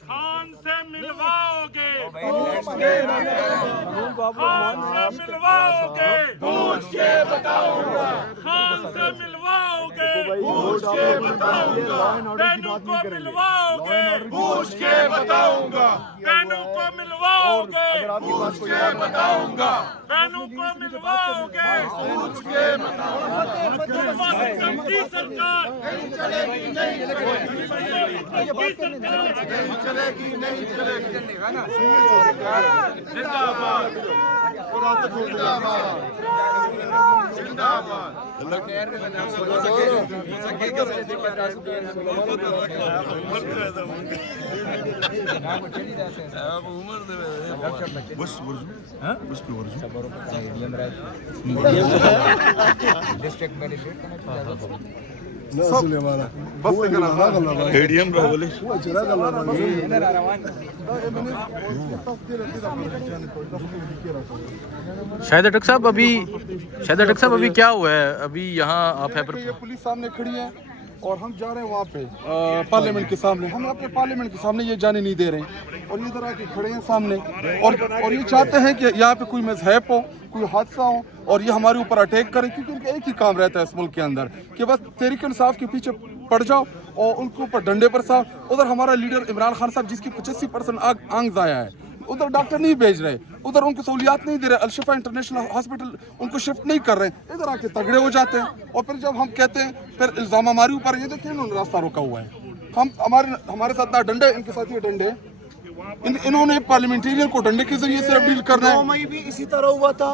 खान से मिलवाओगे, खान से मिलवाओगे, पूछ के बताऊंगा, खान से मिलवाओगे, पूछ के बताऊंगा, बहनों को मिलवाओगे, पूछ के बताऊंगा, बहनों को मिलवाओगे, पूछ के बताऊंगा, बहनों को मिलवाओगे, पूछ के बताऊंगा। सरकार नहीं चलेगी, नहीं चलेगी, नहीं चलेगी, नहीं चलेगी। जिंदाबाद, जिंदाबाद, शाहिद अटक साहब अभी क्या हुआ है? अभी यहाँ आप है ये पुलिस सामने खड़ी है और हम जा रहे हैं वहाँ पे पार्लियामेंट के सामने। हम अपने पार्लियामेंट के सामने ये जाने नहीं दे रहे हैं और ये इधर आके खड़े हैं सामने और ये चाहते हैं कि यहाँ पे कोई मजहब हो, कोई हादसा हो और ये हमारे ऊपर अटैक करें, क्योंकि उनका एक ही काम रहता है इस मुल्क के अंदर कि बस तहरीक इंसाफ के पीछे पड़ जाओ और उनके ऊपर डंडे पर साफ। उधर हमारा लीडर इमरान खान साहब जिसकी 85% आंख ज़ाया है, उधर डॉक्टर नहीं भेज रहे, उधर उनको सहूलियात नहीं दे रहे, अलशिफा इंटरनेशनल हॉस्पिटल उनको शिफ्ट नहीं कर रहे, इधर आके तगड़े हो जाते हैं और फिर जब हम कहते हैं फिर इल्ज़ाम हमारे ऊपर। ये देखिए इन्होंने रास्ता रोका हुआ है, हम हमारे साथ ना डंडे, इनके साथ ये डंडे, इन्होंने पार्लियामेंटेरियन को डंडे के जरिए से डील करना है। 9 मई भी इसी तरह हुआ था,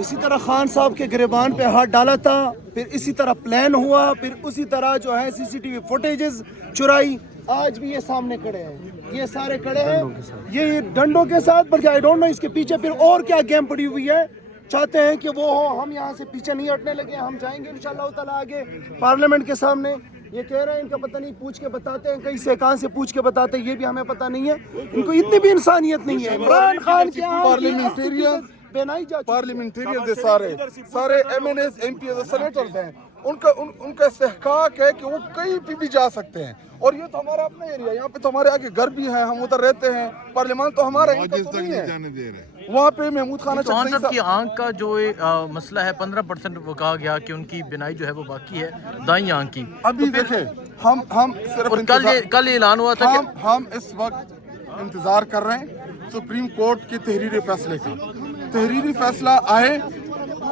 इसी तरह खान साहब के गिरबान पे हाथ डाला था, फिर इसी तरह प्लान हुआ, फिर उसी तरह जो है सीसीटीवी फुटेजेस चुराई। आज भी ये सामने खड़े हैं, ये सारे खड़े हैं ये डंडों के साथ, बल्कि आई डोंट नो इसके पीछे फिर और क्या गेम पड़ी हुई है। चाहते हैं कि वो हो, हम यहाँ से पीछे नहीं हटने लगे, हम जाएंगे इंशाल्लाह ताला आगे पार्लियामेंट के सामने। ये कह रहे हैं इनका पता नहीं, पूछ के बताते हैं, कहीं से कहाँ से पूछ के बताते हैं, ये भी हमें पता नहीं है। इनको इतनी भी इंसानियत नहीं है। इमरान खान के पार्लियामेंटेरियन सारे MNAs, MPs, सेनेटर्स हैं, उनका istihqaq है कि वो कहीं भी जा सकते हैं और ये तो हमारा अपना एरिया, यहाँ पे तो हमारे आगे घर भी है, हम उधर रहते हैं, पार्लियामान तो हमारा ही तो नहीं है। वहाँ पे महमूद खान साहब की आंख का जो मसला है 15% वो कहा गया कि उनकी बिनाई जो है वो बाकी है, दाई आंख की। अभी देखे हम सिर्फ कल ऐलान हुआ था कि हम इस वक्त इंतजार कर रहे हैं सुप्रीम कोर्ट के तहरीरी फैसले का। तहरीरी फैसला आए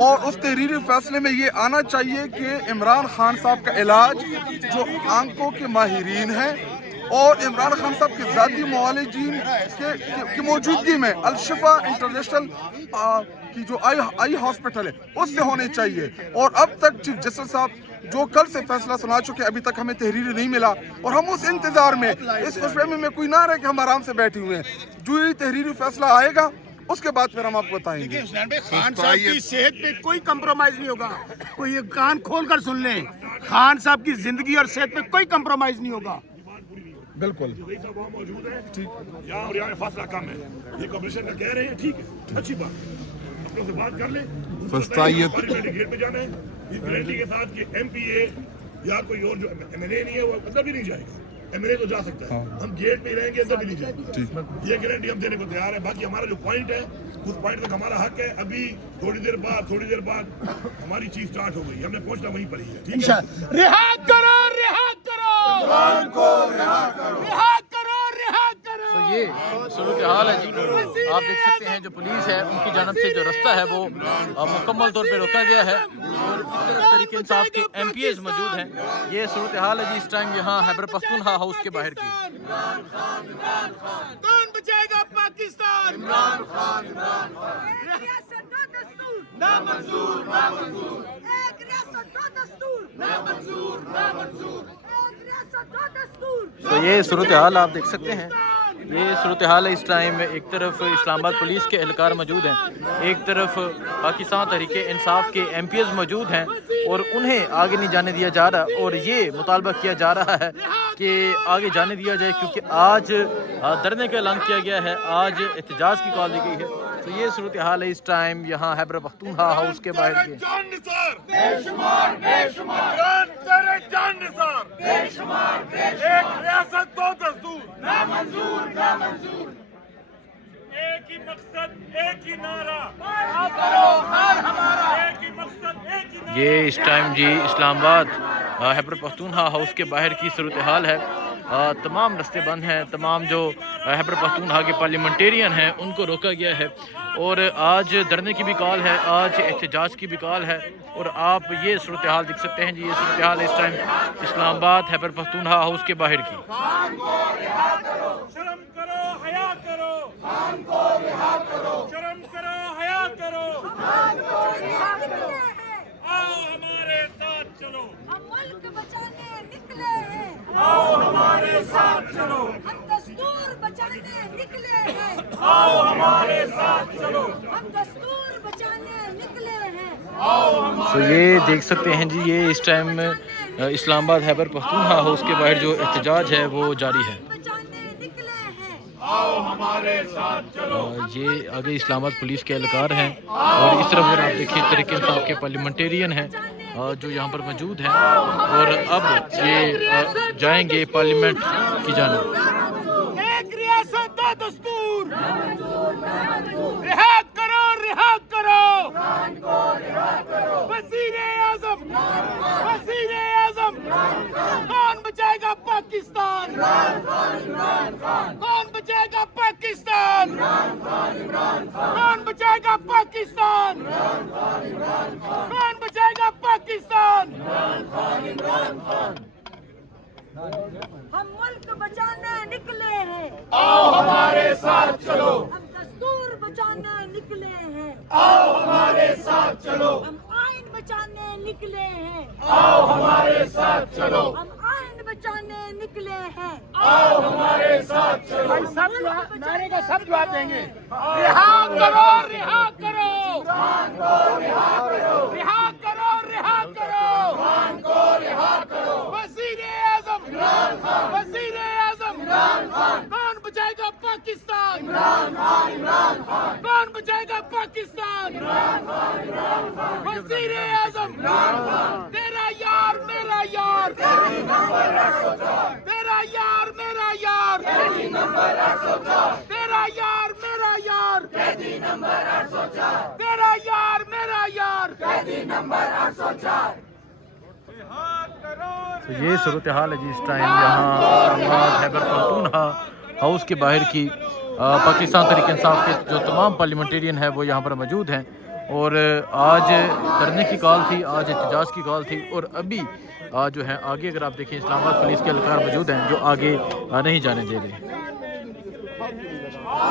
और उस तहरीरी फैसले में ये आना चाहिए कि इमरान खान साहब का इलाज जो आंखों के माहिरीन हैं और इमरान खान साहब के ज़ाती मुआलिजीन की मौजूदगी में अलशिफा इंटरनेशनल की जो आई हॉस्पिटल है उससे होने चाहिए। और अब तक चीफ जस्टिस साहब जो कल से फैसला सुना चुके, अभी तक हमें तहरीर नहीं मिला और हम उस इंतजार में, इस खुशफहमी में कोई ना रहे कि हम आराम से बैठे हुए हैं। जो ही तहरीरी फैसला आएगा उसके बाद फिर हम आपको बताएंगे। खान साहब की सेहत पे कोई कंप्रोमाइज नहीं होगा, कोई ये कान खोल कर सुन लें, खान साहब की जिंदगी और सेहत पे कोई कंप्रोमाइज नहीं होगा। बिल्कुल मौजूद है, ठीक, यहाँ फासला कम है, ये कॉर्पोरेशन का कह रहे हैं, ठीक है, अच्छी बात, अपनों से बात कर ले। गेट पे जाना है इस गारंटी के साथ कि MPA या कोई और जो MNA नहीं है वो अंदर भी नहीं जाएगा, MNA तो जा सकता है, हम गेट पे ही रहेंगे, अंदर भी नहीं जाएंगे, ये गारंटी हम देने को तैयार है। बाकी हमारा जो पॉइंट है उस पॉइंट तक हमारा हक है। अभी थोड़ी देर बाद हमारी चीज स्टार्ट हो गई, हमने पहुंचना वहीं पर ही है, ठीक है। रिहा करो, रिहा करो, इमरान को रिहा करो, रिहा करो, रिहा करो। तो ये सूरत हाल है जी। आप देख सकते हैं जो पुलिस है उनकी जानब से जो रास्ता है वो मुकम्मल तौर पे रोका गया है और इस तरफ तहरीक इंसाफ के MPAs मौजूद हैं। ये सूरत हाल है जी इस टाइम यहाँ खैबर पख्तूनख्वा हाउस के बाहर की। कौन बचाएगा पाकिस्तान? इमरान खान, एक रियासत दो दस्तूर, नामंजूर, नामंजूर, एक रियासत दो दस्तूर, नामंजूर, नामंजूर। एक रियासत दो दस्तूर। तो ये सूरत हाल आप देख सकते हैं, ये सूरत हाल है इस टाइम। एक तरफ इस्लामाबाद पुलिस के एहलकार मौजूद हैं, एक तरफ पाकिस्तान तहरीक इंसाफ के MPAs मौजूद हैं और उन्हें आगे नहीं जाने दिया जा रहा और ये मुतालबा किया जा रहा है कि आगे जाने दिया जाए, क्योंकि आज धरने का ऐलान किया गया है, आज एहतजाज की कॉल दी गई है। تو یہ صورتحال ہے اس ٹائم یہاں خیبر پختونخوا ہاؤس کے باہر کے جان نثار بے شمار تیرے جان نثار بے شمار ایک ریاست دو دستور نامنظور ایک ہی مقصد ایک ہی نعرہ ایک ہی مقصد ایک ہی نعرہ یہ اس ٹائم جی اسلام آباد خیبر پختونخوا ہاؤس کے باہر کی صورتحال ہے. تمام راستے بند ہیں. تمام جو خیبر پختونخوا کے پارلیمنٹیرین ہیں ان کو روکا گیا ہے اور آج دھرنے کی بھی کال ہے, آج احتجاج کی بھی کال ہے. اور آپ یہ صورتحال دیکھ سکتے ہیں جی, یہ صورتحال ہے اس ٹائم اسلام آباد خیبر پختونخوا ہاؤس کے باہر کی. شرم کرو حیا کرو شرم کرو حیا کرو آؤ ہمارے ساتھ چلو ہم ملک بچانے نکلے ہیں آؤ ہمارے ساتھ چلو ہم دستور بچانے نکلے ہیں آؤ ہمارے ساتھ چلو ہم دستور بچانے نکلے ہیں تو یہ دیکھ سکتے ہیں جی, یہ اس ٹائم اسلام آباد خیبر پختونخوا ہاؤس کے باہر جو احتجاج ہے وہ جاری ہے. بچانے نکلے ہیں آؤ ہمارے ساتھ چلو یہ آگے اسلام آباد پولیس کے اہلکار ہیں اور اس طرف اگر آپ دیکھیں تحریک انصاف کے پارلیمنٹیرین ہیں جو یہاں پر موجود ہیں اور اب یہ جائیں گے پارلیمنٹ کی جانب. ایک ریاست دو دستور رہا کرو وزیر اعظم کون بچائے گا پاکستان کون بچائے گا پاکستان کون بچائے گا پاکستان کون بچائے گا پاکستان ہم ملک بچانے نکلے ہیں آؤ ہمارے ساتھ چلو ہم دستور بچانے نکلے ہیں آؤ ہمارے ساتھ چلو ہم آئین بچانے نکلے ہیں آؤ ہمارے ساتھ چلو ہم آئین بچانے نکلے ہیں آؤ ہمارے ساتھ چلو سب نعرے کا سب جواب دیں گے. رہا کرو وزیر اعظم کون بچائے گا پاکستان کون بچائے گا پاکستان وزیر اعظم تیرا یار میرا یار تیرا یار میرا یار تیرا یار میرا یار تیرا یار میرا یار تو یہ صورتحال ہے جی اس ٹائم یہاں اسلام آباد خیبر پختونخوا ہاؤس کے باہر کی. پاکستان تحریک انصاف کے جو تمام پارلیمنٹیرین ہیں وہ یہاں پر موجود ہیں اور آج دھرنے کی کال تھی, آج احتجاج کی کال تھی اور ابھی جو ہے آگے اگر آپ دیکھیں اسلام آباد پولیس کے اہلکار موجود ہیں جو آگے نہیں جانے دے رہے.